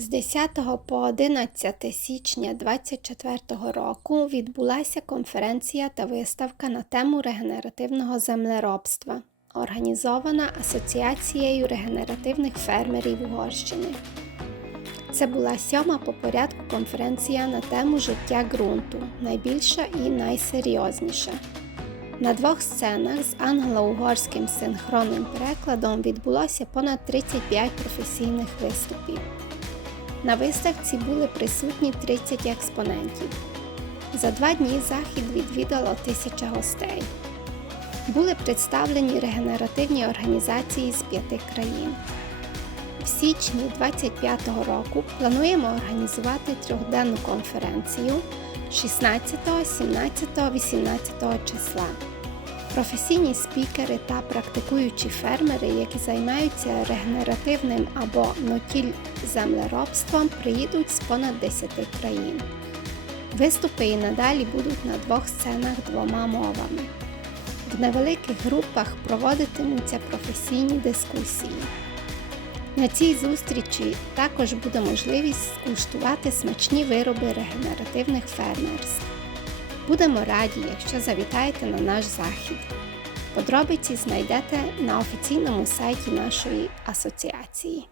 З 10 по 11 січня 2024 року відбулася конференція та виставка на тему регенеративного землеробства, організована Асоціацією регенеративних фермерів Угорщини. Це була сьома по порядку конференція на тему життя ґрунту, найбільша і найсерйозніша. На двох сценах з англо-угорським синхронним перекладом відбулося понад 35 професійних виступів. На виставці були присутні 30 експонентів. За два дні захід відвідало тисяча гостей. Були представлені регенеративні організації з п'яти країн. В січні 2025 року плануємо організувати трьохденну конференцію 16, 17, 18 числа. Професійні спікери та практикуючі фермери, які займаються регенеративним або нотіль землеробством, приїдуть з понад 10 країн. Виступи і надалі будуть на двох сценах двома мовами. В невеликих групах проводитимуться професійні дискусії. На цій зустрічі також буде можливість скуштувати смачні вироби регенеративних фермерств. Будемо раді, якщо завітаєте на наш захід. Подробиці знайдете на офіційному сайті нашої асоціації.